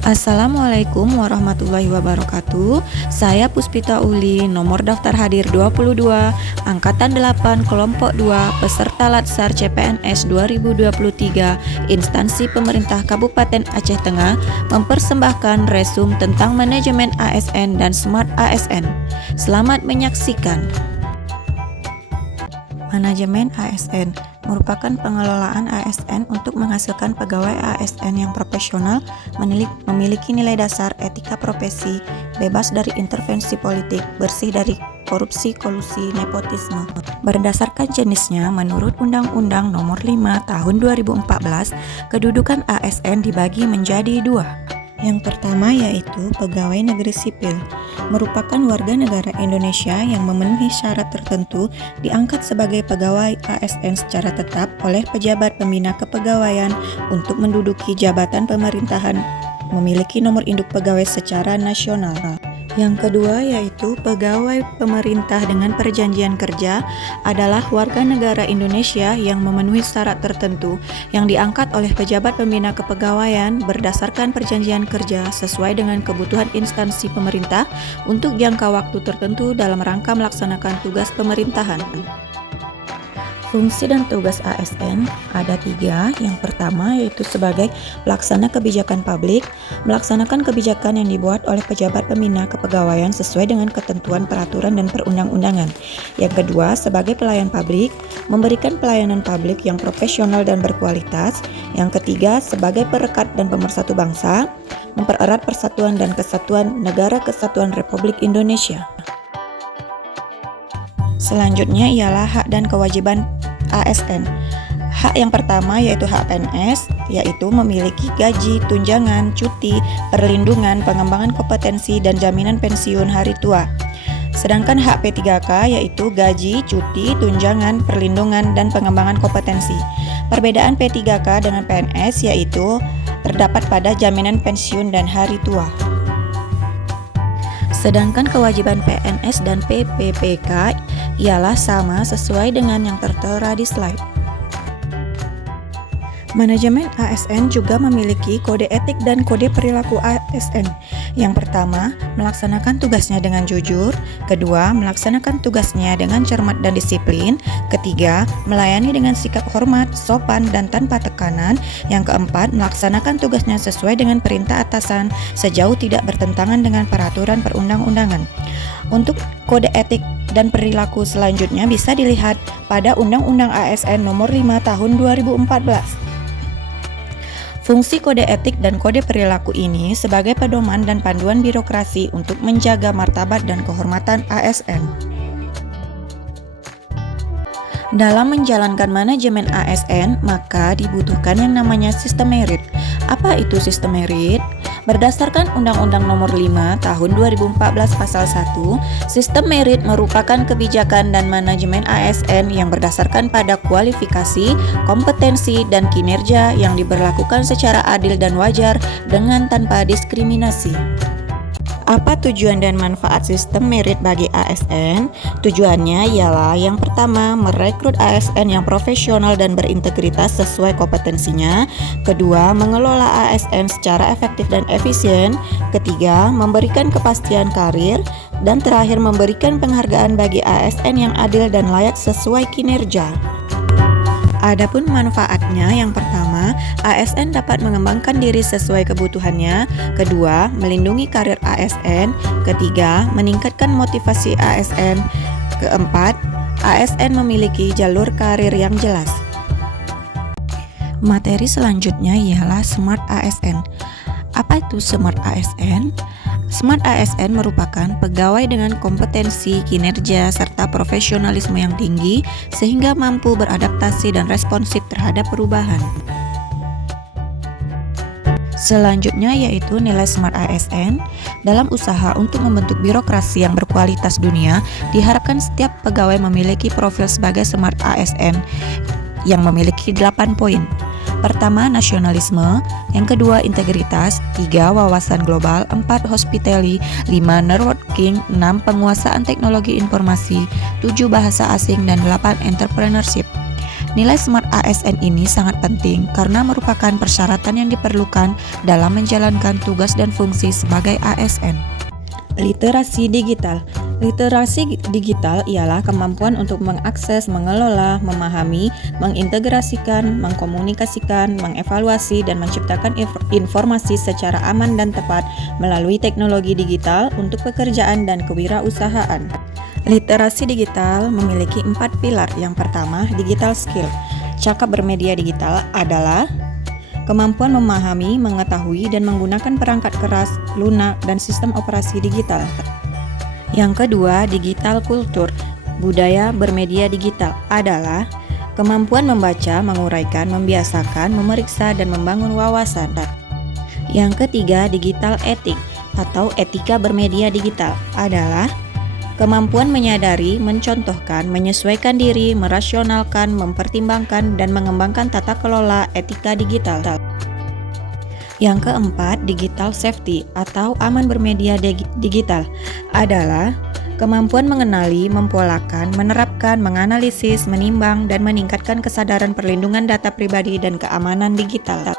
Assalamualaikum warahmatullahi wabarakatuh. Saya Puspita Uli, nomor daftar hadir 22, Angkatan 8, Kelompok 2, peserta Latsar CPNS 2023, instansi pemerintah Kabupaten Aceh Tengah, mempersembahkan resum tentang manajemen ASN dan Smart ASN. Selamat menyaksikan. Manajemen ASN merupakan pengelolaan ASN untuk menghasilkan pegawai ASN yang profesional, memiliki nilai dasar etika profesi, bebas dari intervensi politik, bersih dari korupsi, kolusi, nepotisme. Berdasarkan jenisnya, menurut Undang-Undang Nomor 5 Tahun 2014, kedudukan ASN dibagi menjadi dua. Yang pertama yaitu pegawai negeri sipil, merupakan warga negara Indonesia yang memenuhi syarat tertentu diangkat sebagai pegawai ASN secara tetap oleh pejabat pembina kepegawaian untuk menduduki jabatan pemerintahan, memiliki nomor induk pegawai secara nasional. Yang kedua yaitu pegawai pemerintah dengan perjanjian kerja adalah warga negara Indonesia yang memenuhi syarat tertentu yang diangkat oleh pejabat pembina kepegawaian berdasarkan perjanjian kerja sesuai dengan kebutuhan instansi pemerintah untuk jangka waktu tertentu dalam rangka melaksanakan tugas pemerintahan. Fungsi dan tugas ASN ada tiga. Yang pertama yaitu sebagai pelaksana kebijakan publik, melaksanakan kebijakan yang dibuat oleh pejabat pembina kepegawaian sesuai dengan ketentuan peraturan dan perundang-undangan. Yang kedua sebagai pelayan publik, memberikan pelayanan publik yang profesional dan berkualitas. Yang ketiga sebagai perekat dan pemersatu bangsa, mempererat persatuan dan kesatuan Negara Kesatuan Republik Indonesia. Selanjutnya ialah hak dan kewajiban ASN. Hak yang pertama yaitu hak PNS, yaitu memiliki gaji, tunjangan, cuti, perlindungan, pengembangan kompetensi, dan jaminan pensiun hari tua. Sedangkan hak P3K yaitu gaji, cuti, tunjangan, perlindungan, dan pengembangan kompetensi. Perbedaan P3K dengan PNS yaitu terdapat pada jaminan pensiun dan hari tua. Sedangkan kewajiban PNS dan PPPK ialah sama sesuai dengan yang tertera di slide. Manajemen ASN juga memiliki kode etik dan kode perilaku ASN. Yang pertama, melaksanakan tugasnya dengan jujur. Kedua, melaksanakan tugasnya dengan cermat dan disiplin. Ketiga, melayani dengan sikap hormat, sopan, dan tanpa tekanan. Yang keempat, melaksanakan tugasnya sesuai dengan perintah atasan sejauh tidak bertentangan dengan peraturan perundang-undangan. Untuk kode etik dan perilaku selanjutnya bisa dilihat pada Undang-Undang ASN Nomor 5 Tahun 2014. Fungsi kode etik dan kode perilaku ini sebagai pedoman dan panduan birokrasi untuk menjaga martabat dan kehormatan ASN. Dalam menjalankan manajemen ASN, maka dibutuhkan yang namanya sistem merit. Apa itu sistem merit? Berdasarkan Undang-Undang Nomor 5 Tahun 2014 Pasal 1, sistem merit merupakan kebijakan dan manajemen ASN yang berdasarkan pada kualifikasi, kompetensi, dan kinerja yang diberlakukan secara adil dan wajar dengan tanpa diskriminasi. Apa tujuan dan manfaat sistem merit bagi ASN? Tujuannya ialah yang pertama, merekrut ASN yang profesional dan berintegritas sesuai kompetensinya. Kedua, mengelola ASN secara efektif dan efisien. Ketiga, memberikan kepastian karir. Dan terakhir, memberikan penghargaan bagi ASN yang adil dan layak sesuai kinerja. Adapun manfaatnya, yang pertama, ASN dapat mengembangkan diri sesuai kebutuhannya. Kedua, melindungi karir ASN. Ketiga, meningkatkan motivasi ASN. Keempat, ASN memiliki jalur karir yang jelas. Materi selanjutnya ialah Smart ASN. Apa itu Smart ASN? Smart ASN merupakan pegawai dengan kompetensi, kinerja, serta profesionalisme yang tinggi sehingga mampu beradaptasi dan responsif terhadap perubahan. Selanjutnya yaitu nilai Smart ASN. Dalam usaha untuk membentuk birokrasi yang berkualitas dunia, diharapkan setiap pegawai memiliki profil sebagai Smart ASN yang memiliki 8 poin. Pertama, nasionalisme. Yang kedua, integritas. 3, wawasan global. 4, hospitality. 5, networking. 6, penguasaan teknologi informasi. 7, bahasa asing. Dan 8, entrepreneurship. Nilai Smart ASN ini sangat penting karena merupakan persyaratan yang diperlukan dalam menjalankan tugas dan fungsi sebagai ASN. Literasi digital. Literasi digital ialah kemampuan untuk mengakses, mengelola, memahami, mengintegrasikan, mengkomunikasikan, mengevaluasi, dan menciptakan informasi secara aman dan tepat melalui teknologi digital untuk pekerjaan dan kewirausahaan. Literasi digital memiliki 4 pilar. Yang pertama, digital skill. Cakap bermedia digital adalah kemampuan memahami, mengetahui, dan menggunakan perangkat keras, lunak, dan sistem operasi digital. Yang kedua, digital kultur. Budaya bermedia digital adalah kemampuan membaca, menguraikan, membiasakan, memeriksa, dan membangun wawasan. Yang ketiga, digital etik atau etika bermedia digital adalah kemampuan menyadari, mencontohkan, menyesuaikan diri, merasionalkan, mempertimbangkan, dan mengembangkan tata kelola etika digital. Yang keempat, digital safety atau aman bermedia digital adalah kemampuan mengenali, mempolakan, menerapkan, menganalisis, menimbang, dan meningkatkan kesadaran perlindungan data pribadi dan keamanan digital.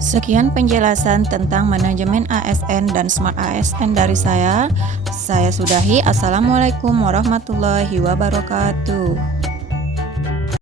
Sekian penjelasan tentang manajemen ASN dan Smart ASN dari saya. Saya sudahi. Assalamualaikum warahmatullahi wabarakatuh.